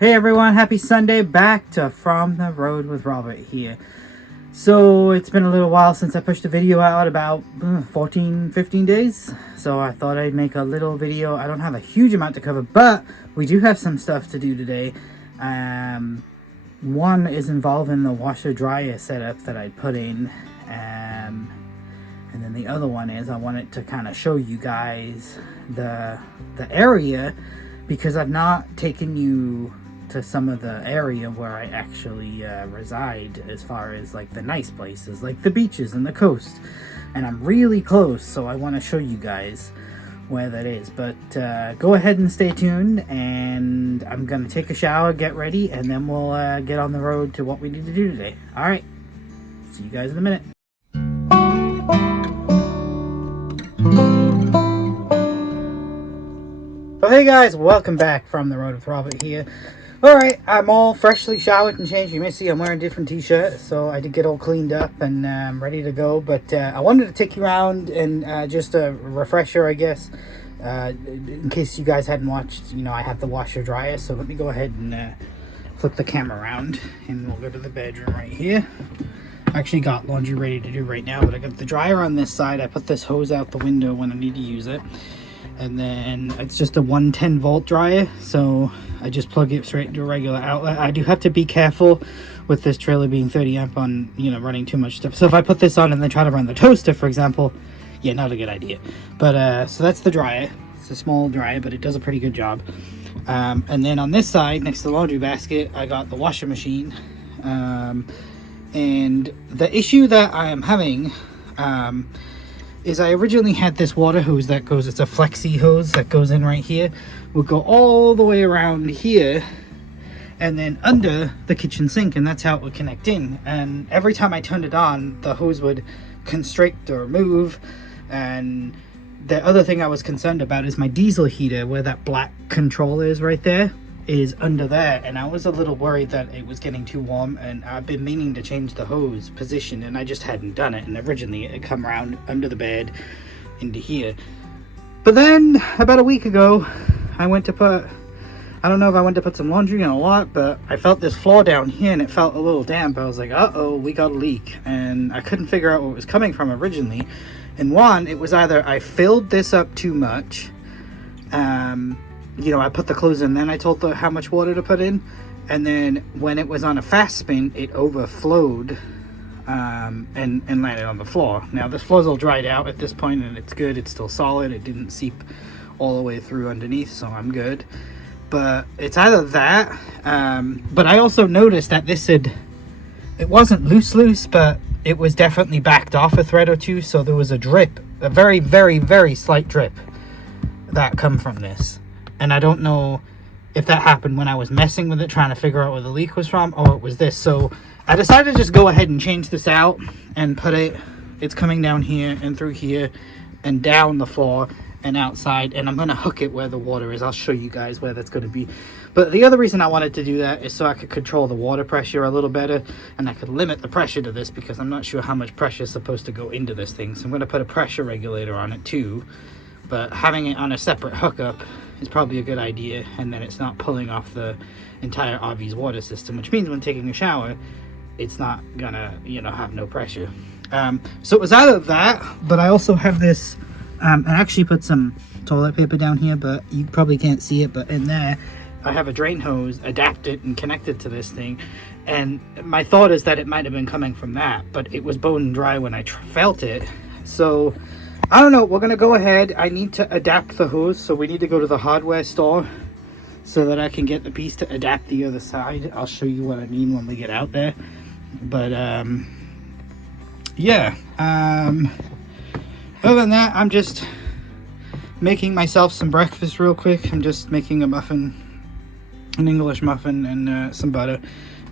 Hey everyone, happy Sunday, back to From the Road with Robert here. So it's been a little while since I pushed a video out, about 15 days. So I thought I'd make a little video. I don't have a huge amount to cover, but we do have some stuff to do today. One is involving the washer dryer setup that I put in. And then the other one is I wanted to kind of show you guys the area, because I've not taken you to some of the area where I actually reside, as far as like the nice places like the beaches and the coast, and I'm really close, so I want to show you guys where that is. But go ahead and stay tuned, and I'm gonna take a shower, get ready, and then we'll get on the road to what we need to do today. All right, see you guys in a minute. Well, hey guys, welcome back from the road with Robert here. Alright, I'm all freshly showered and changed. You may see I'm wearing a different t-shirt, so I did get all cleaned up and I'm ready to go. But I wanted to take you around and just a refresher, I guess, in case you guys hadn't watched. I have the washer dryer, so let me go ahead and flip the camera around and we'll go to the bedroom right here. I actually got laundry ready to do right now, but I got the dryer on this side. I put this hose out the window when I need to use it. And then it's just a 110 volt dryer, so I just plug it straight into a regular outlet. I do have to be careful with this trailer being 30 amp on, running too much stuff. So if I put this on and then try to run the toaster, for example, yeah, not a good idea. But so that's the dryer. It's a small dryer, but it does a pretty good job. And then on this side, next to the laundry basket, I got the washing machine. And the issue that I am having is I originally had this water hose that goes, it's a flexi hose that goes in right here, would go all the way around here and then under the kitchen sink, and that's how it would connect in. And every time I turned it on, the hose would constrict or move. And the other thing I was concerned about is my diesel heater, where that black control is right there, is under there, and I was a little worried that it was getting too warm, and I've been meaning to change the hose position and I just hadn't done it. And originally it come around under the bed into here, but then about a week ago I went to put, I don't know if I went to put some laundry in a lot, but I felt this floor down here and it felt a little damp. I was like, uh-oh, we got a leak, and I couldn't figure out where it was coming from originally. And one, it was either I filled this up too much, I put the clothes in, then I told her how much water to put in, and then when it was on a fast spin, it overflowed and landed on the floor. Now this floor's all dried out at this point, and it's good. It's still solid. It didn't seep all the way through underneath, so I'm good. But it's either that, but I also noticed that it wasn't loose, but it was definitely backed off a thread or two, so there was a drip, a very, very, very slight drip that come from this. And I don't know if that happened when I was messing with it, trying to figure out where the leak was from, or it was this. So I decided to just go ahead and change this out and put it's coming down here and through here and down the floor and outside. And I'm going to hook it where the water is. I'll show you guys where that's going to be. But the other reason I wanted to do that is so I could control the water pressure a little better, and I could limit the pressure to this, because I'm not sure how much pressure is supposed to go into this thing. So I'm going to put a pressure regulator on it too. But having it on a separate hookup is probably a good idea, and then it's not pulling off the entire RV's water system, which means when taking a shower, it's not gonna, have no pressure. So it was out of that, but I also have this, I actually put some toilet paper down here, but you probably can't see it, but in there, I have a drain hose adapted and connected to this thing, and my thought is that it might have been coming from that, but it was bone dry when I felt it. So I don't know, we're going to go ahead. I need to adapt the hose, so we need to go to the hardware store so that I can get the piece to adapt the other side. I'll show you what I mean when we get out there. But, yeah. Other than that, I'm just making myself some breakfast real quick. I'm just making a muffin, an English muffin, and some butter.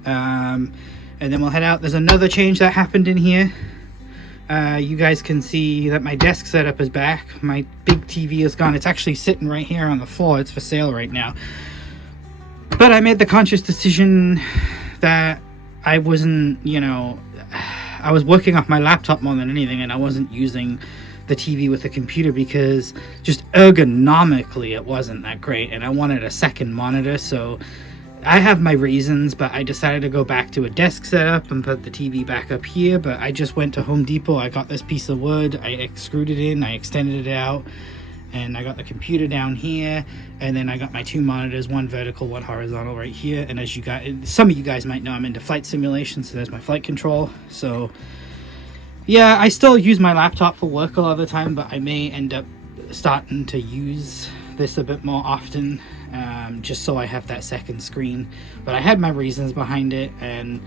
And then we'll head out. There's another change that happened in here. You guys can see that my desk setup is back. My big TV is gone. It's actually sitting right here on the floor. It's for sale right now. But I made the conscious decision that I wasn't, I was working off my laptop more than anything, and I wasn't using the TV with the computer because just ergonomically it wasn't that great, and I wanted a second monitor. So I have my reasons, but I decided to go back to a desk setup and put the TV back up here. But I just went to Home Depot. I got this piece of wood. I extruded it in. I extended it out. And I got the computer down here. And then I got my 2 monitors, one vertical, one horizontal right here. And as you guys, some of you guys might know, I'm into flight simulation. So there's my flight control. So yeah, I still use my laptop for work a lot of the time. But I may end up starting to use this a bit more often. Just so I have that second screen. But I had my reasons behind it, and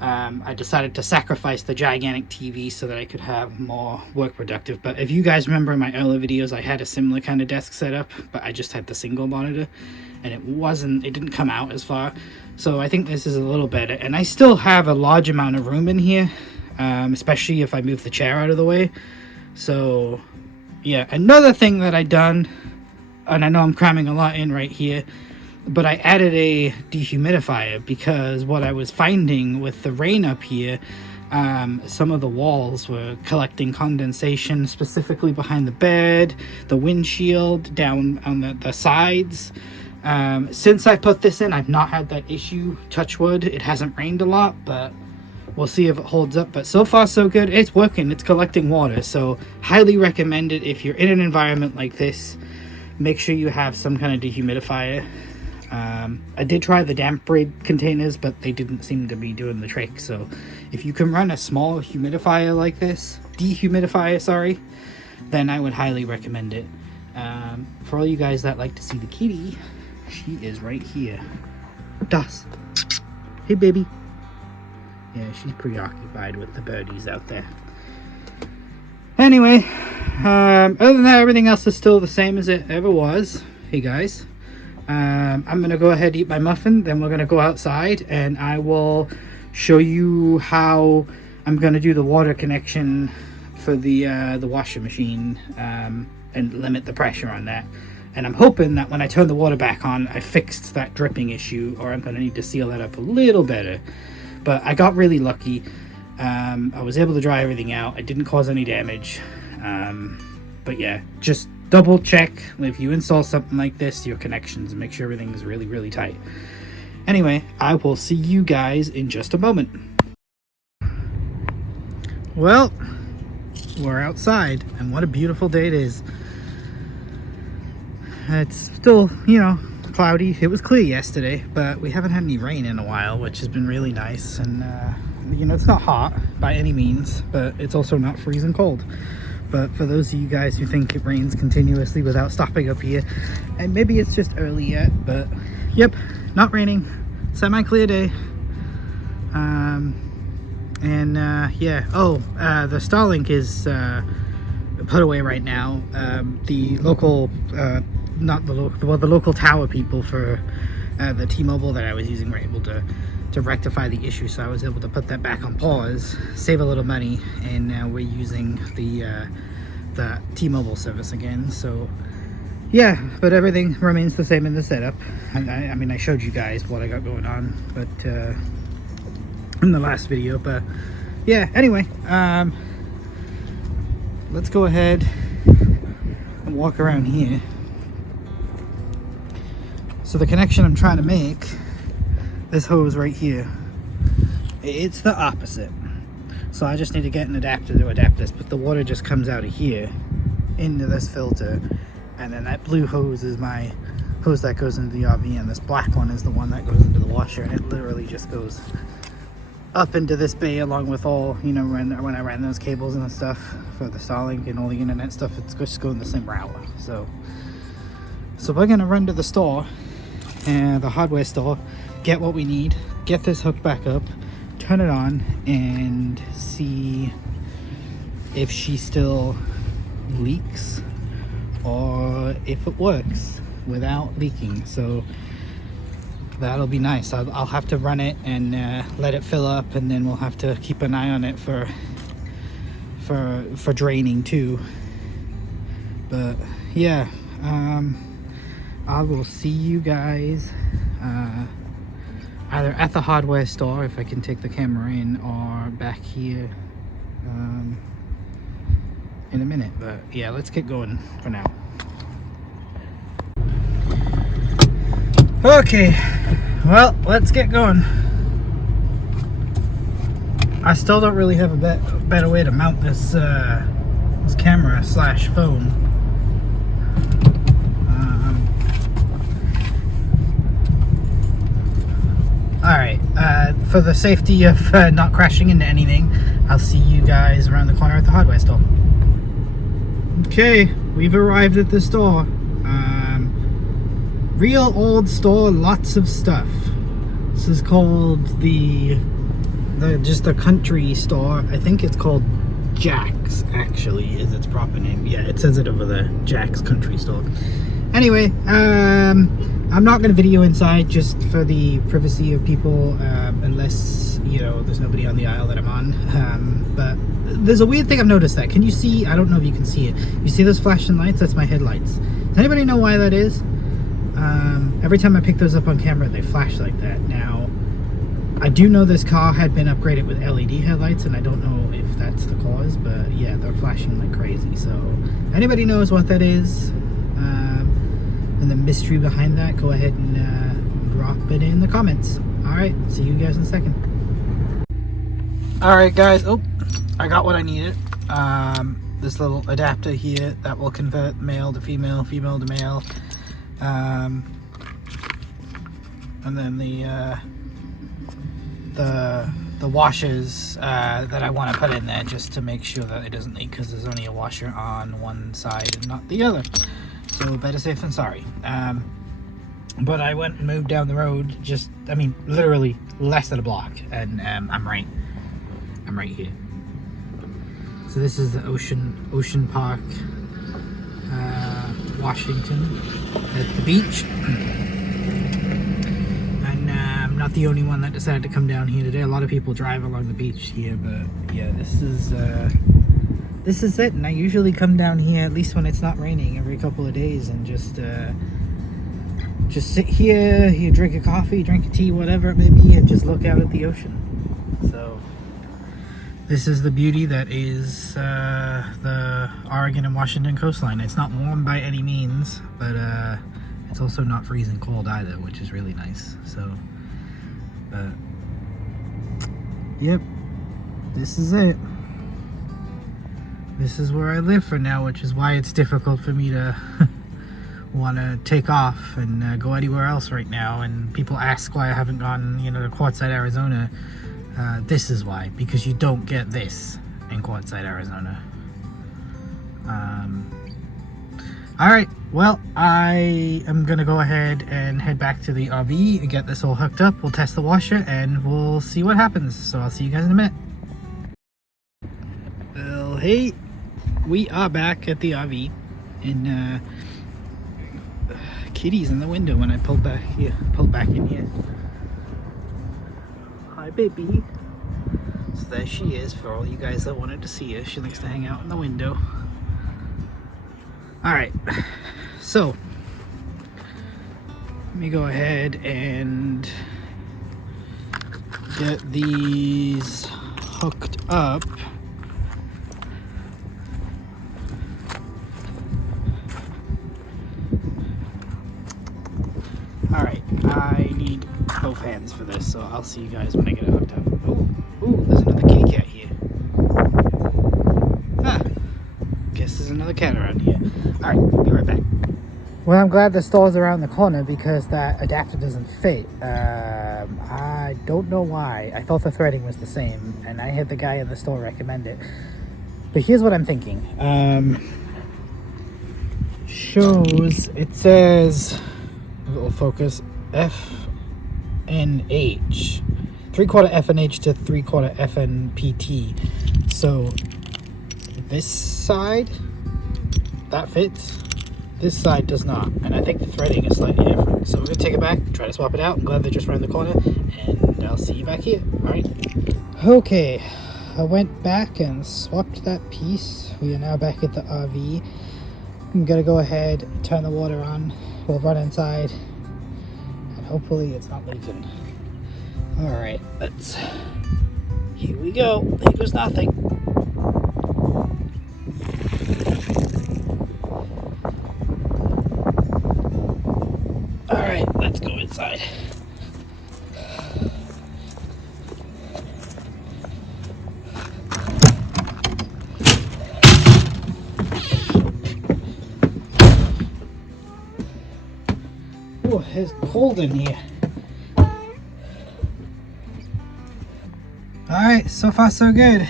I decided to sacrifice the gigantic TV so that I could have more work productive. But if you guys remember in my earlier videos, I had a similar kind of desk setup, but I just had the single monitor, and it didn't come out as far. So I think this is a little better, and I still have a large amount of room in here, especially if I move the chair out of the way. So yeah, another thing that I done, and I know I'm cramming a lot in right here, but I added a dehumidifier because what I was finding with the rain up here, some of the walls were collecting condensation, specifically behind the bed, the windshield, down on the sides. Since I put this in, I've not had that issue, touch wood. It hasn't rained a lot, but we'll see if it holds up. But so far so good. It's working. It's collecting water, so highly recommend it if you're in an environment like this. Make sure you have some kind of dehumidifier. I did try the damp braid containers, but they didn't seem to be doing the trick. So if you can run a small humidifier like this, dehumidifier, sorry, then I would highly recommend it. For all you guys that like to see the kitty, she is right here. Dust. Hey, baby. Yeah, she's preoccupied with the birdies out there. Anyway, other than that, everything else is still the same as it ever was. Hey guys, I'm gonna go ahead and eat my muffin, then we're gonna go outside and I will show you how I'm gonna do the water connection for the washing machine, and limit the pressure on that. And I'm hoping that when I turn the water back on, I fixed that dripping issue, or I'm gonna need to seal that up a little better. But I got really lucky. I was able to dry everything out. I didn't cause any damage. But yeah, just double check if you install something like this, your connections, and make sure everything is really, really tight. Anyway, I will see you guys in just a moment. Well, we're outside, and what a beautiful day it is. It's still, you know, cloudy. It was clear yesterday, but we haven't had any rain in a while, which has been really nice. And you know, it's not hot by any means, but it's also not freezing cold. But for those of you guys who think it rains continuously without stopping up here, and maybe it's just early yet, but yep, not raining, semi-clear day. Yeah, the Starlink is put away right now. The local the local tower people for the T-Mobile that I was using were able to rectify the issue, so I was able to put that back on pause, save a little money, and now we're using the T-Mobile service again. So yeah, but everything remains the same in the setup. I mean, I showed you guys what I got going on, but in the last video. But yeah, anyway, let's go ahead and walk around here. So the connection I'm trying to make, this hose right here, it's the opposite. So I just need to get an adapter to adapt this, but the water just comes out of here into this filter, and then that blue hose is my hose that goes into the RV, and this black one is the one that goes into the washer, and it literally just goes up into this bay along with all, you know, when I ran those cables and stuff for the Starlink and all the internet stuff, it's just going the same route. So we're gonna run to the store, the hardware store, get what we need, get this hooked back up, turn it on, and see if she still leaks or if it works without leaking. So that'll be nice. I'll have to run it and let it fill up, and then we'll have to keep an eye on it for draining too. But yeah, I will see you guys either at the hardware store if I can take the camera in, or back here in a minute. But yeah, let's get going for now. Okay, Well, let's get going. I still don't really have a better way to mount this this camera slash phone. Alright, for the safety of not crashing into anything, I'll see you guys around the corner at the hardware store. Okay, we've arrived at the store. Real old store, lots of stuff. This is called just a country store. I think it's called Jack's, actually, is its proper name. Yeah, it says it over there, Jack's Country Store. Anyway, I'm not going to video inside just for the privacy of people, unless, you know, there's nobody on the aisle that I'm on. But there's a weird thing I've noticed that. Can you see? I don't know if you can see it. You see those flashing lights? That's my headlights. Does anybody know why that is? Every time I pick those up on camera, they flash like that. Now, I do know this car had been upgraded with LED headlights, and I don't know if that's the cause, but yeah, they're flashing like crazy. So, anybody knows what that is, and the mystery behind that, go ahead and drop it in the comments. Alright, see you guys in a second. Alright guys, oh, I got what I needed. This little adapter here that will convert male to female, female to male. And then the washers that I want to put in there just to make sure that it doesn't leak, because there's only a washer on one side and not the other. So better safe than sorry. But I went and moved down the road, just, I mean, literally less than a block, and I'm right here. So this is the Ocean Park, Washington, at the beach. And I'm not the only one that decided to come down here today. A lot of people drive along the beach here, but yeah, this is it. And I usually come down here, at least when it's not raining, every couple of days, and just sit here, you drink a coffee, drink a tea, whatever it may be, and just look out at the ocean. So this is the beauty that is the Oregon and Washington coastline. It's not warm by any means, but it's also not freezing cold either, which is really nice. So, but yep, this is it. This is where I live for now, which is why it's difficult for me to want to take off and go anywhere else right now. And people ask why I haven't gone, you know, to Quartzsite, Arizona. This is why, because you don't get this in Quartzsite, Arizona. Alright, well, I am going to go ahead and head back to the RV and get this all hooked up. We'll test the washer and we'll see what happens. So I'll see you guys in a minute. Well, hey, we are back at the RV, and Kitty's in the window when I pulled back in here. Hi, baby. So there she is, for all you guys that wanted to see her. She likes to hang out in the window. Alright, so let me go ahead and get these hooked up. Alright, I need both hands for this, so I'll see you guys when I get it hooked up. Ooh, there's another kitty cat here. Guess there's another cat around here. Alright, be right back. Well, I'm glad the store's around the corner, because that adapter doesn't fit. I don't know why. I thought the threading was the same, and I had the guy in the store recommend it. But here's what I'm thinking. It says, a little focus, F and H. 3/4 FNH to 3/4 FNPT. So this side, that fits. This side does not, and I think the threading is slightly different. So we're gonna take it back, try to swap it out. I'm glad they're just around the corner, and I'll see you back here. All right. Okay, I went back and swapped that piece. We are now back at the RV. I'm gonna go ahead, turn the water on. We'll run inside, and hopefully it's not leaking. All right, here we go. There goes nothing. All right, let's go inside. it's cold in here. Alright, so far so good.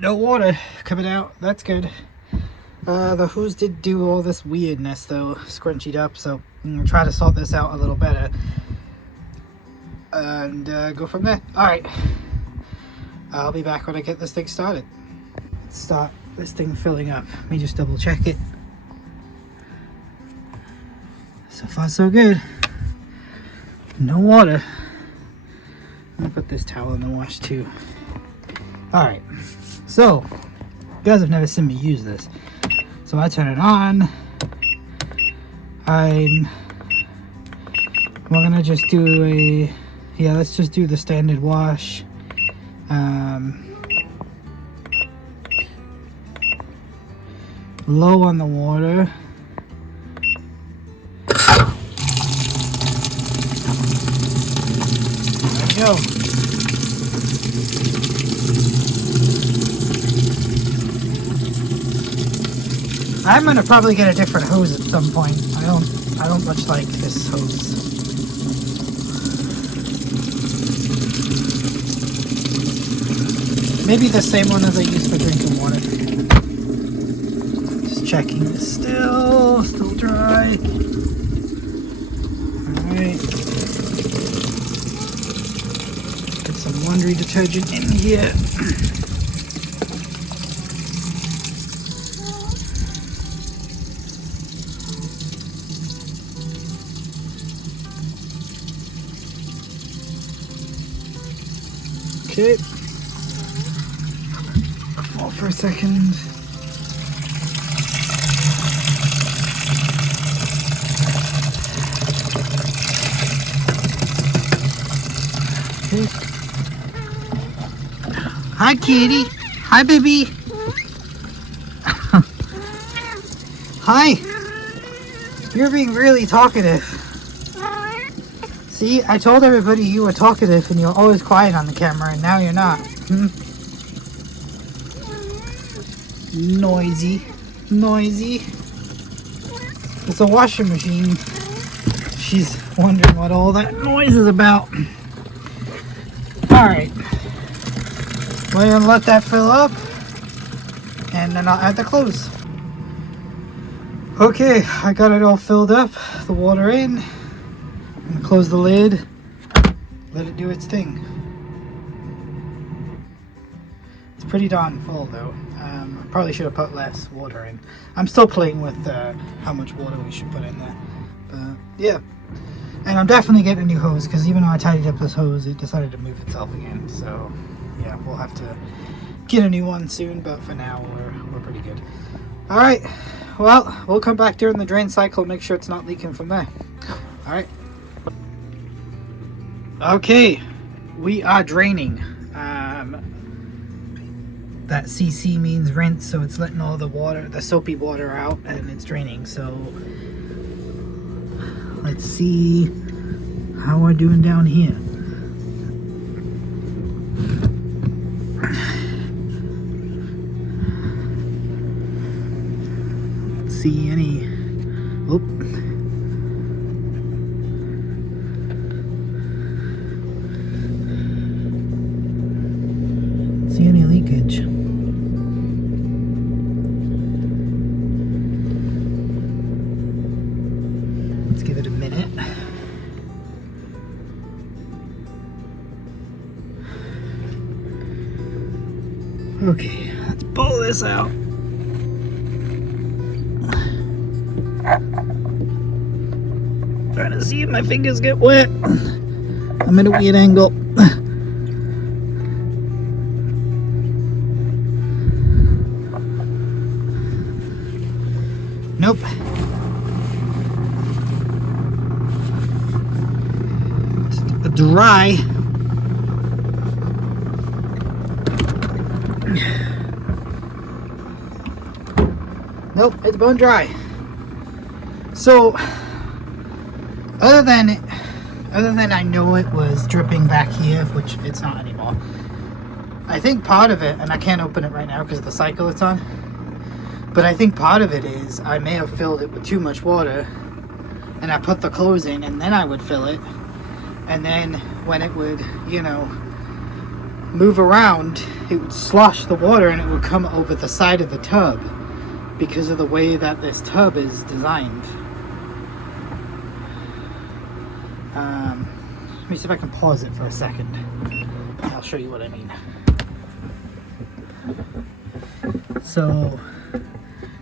No water coming out, that's good. The hose did do all this weirdness though, scrunchied up, so I'm gonna try to sort this out a little better. And go from there. Alright, I'll be back when I get this thing started. Let's start this thing filling up. Let me just double check it. So far so good. No water. I'm gonna put this towel in the wash too. Alright, so you guys have never seen me use this. So I turn it on. We're gonna just do a, yeah, let's just do the standard wash. Low on the water. There we go. I'm gonna probably get a different hose at some point. I don't much like this hose. Maybe the same one as I use for drinking water. Just checking. It's still dry. Alright. Get some laundry detergent in here. Okay. Hold for a second. Okay. Hi, kitty. Hi, baby. Hi. You're being really talkative. See, I told everybody you were talkative and you're always quiet on the camera, and now you're not. Noisy. Noisy. It's a washing machine. She's wondering what all that noise is about. Alright. We're gonna let that fill up, and then I'll add the clothes. Okay, I got it all filled up. The water in. I'm gonna close the lid, let it do its thing. It's pretty darn full though. I probably should have put less water in. I'm still playing with how much water we should put in there. But yeah, and I'm definitely getting a new hose because even though I tidied up this hose, it decided to move itself again. So yeah, we'll have to get a new one soon, but for now we're pretty good. Alright, well, we'll come back during the drain cycle and make sure it's not leaking from there. Alright. Okay, we are draining. That CC means rinse, so it's letting all the water, the soapy water out, and it's draining. So let's see how we're doing down here. Let's see any. Oop. See any leakage. Let's give it a minute. Okay, let's pull this out. Trying to see if my fingers get wet. I'm at a weird angle. Nope. It's dry. Nope, it's bone dry. So, other than I know it was dripping back here, which it's not anymore. I think part of it, and I can't open it right now because of the cycle it's on, but I think part of it is I may have filled it with too much water and I put the clothes in, and then I would fill it. And then when it would, you know, move around, it would slosh the water and it would come over the side of the tub because of the way that this tub is designed. Let me see if I can pause it for a second. I'll show you what I mean. So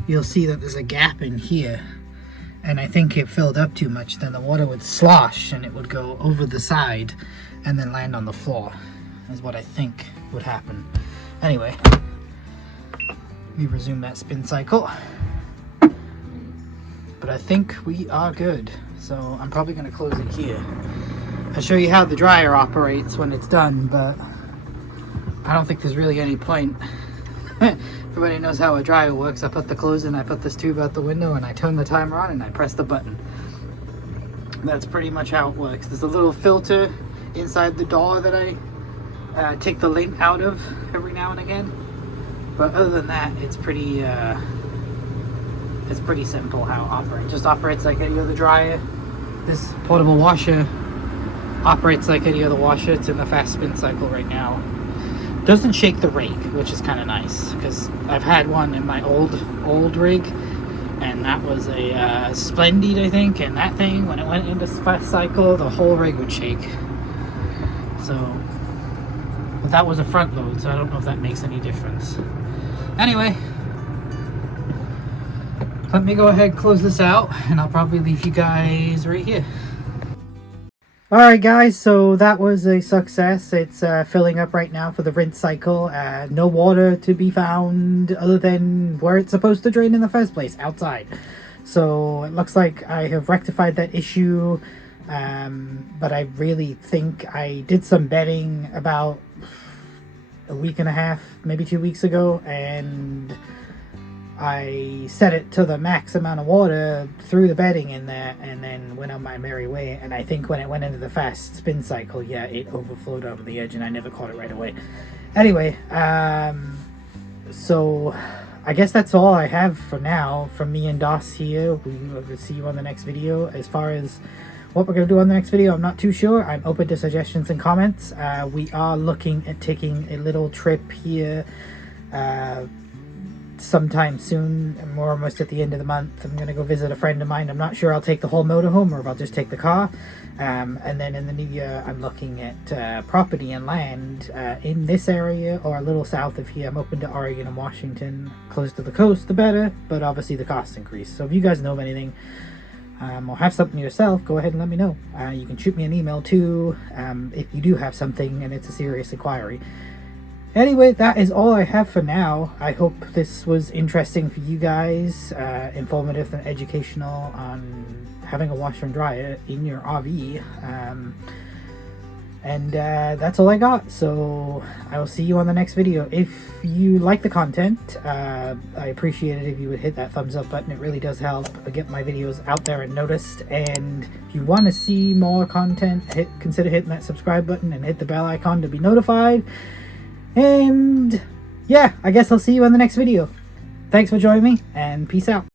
you'll see that there's a gap in here, and I think it filled up too much. Then the water would slosh and it would go over the side and then land on the floor, is what I think would happen. Anyway, let me resume that spin cycle. But I think we are good, so I'm probably going to close it here. I'll show you how the dryer operates when it's done, but I don't think there's really any point. Everybody knows how a dryer works. I put the clothes in, I put this tube out the window, and I turn the timer on and I press the button. That's pretty much how it works. There's a little filter inside the door that I take the lint out of every now and again. But other than that, it's pretty simple how it operates. It just operates like any other dryer. This portable washer operates like any other washer. It's in the fast spin cycle right now. Doesn't shake the rig, which is kind of nice, because I've had one in my old rig, and that was a Splendid, I think, and that thing, when it went into fast cycle, the whole rig would shake. So, but that was a front load, so I don't know if that makes any difference. Anyway, let me go ahead and close this out, and I'll probably leave you guys right here. Alright guys, so that was a success. It's filling up right now for the rinse cycle. No water to be found other than where it's supposed to drain in the first place, outside. So it looks like I have rectified that issue, but I really think I did some bedding about a week and a half, maybe 2 weeks ago, and I set it to the max amount of water, threw the bedding in there, and then went on my merry way. And I think when it went into the fast spin cycle, yeah, it overflowed over the edge and I never caught it right away. Anyway, so I guess that's all I have for now from me and Doss here. We will see you on the next video. As far as what we're going to do on the next video, I'm not too sure. I'm open to suggestions and comments. We are looking at taking a little trip here sometime soon. We're almost at the end of the month. I'm going to go visit a friend of mine. I'm not sure I'll take the whole motorhome or if I'll just take the car. And then in the new year, I'm looking at property and land in this area or a little south of here. I'm open to Oregon and Washington. Close to the coast, the better, but obviously the costs increase. So if you guys know of anything or have something yourself, go ahead and let me know. You can shoot me an email too if you do have something and it's a serious inquiry. Anyway, that is all I have for now. I hope this was interesting for you guys, informative and educational on having a washer and dryer in your RV. And that's all I got. So I will see you on the next video. If you like the content, I appreciate it if you would hit that thumbs up button. It really does help get my videos out there and noticed. And if you want to see more content, consider hitting that subscribe button and hit the bell icon to be notified. And yeah, I guess I'll see you in the next video. Thanks for joining me, and peace out.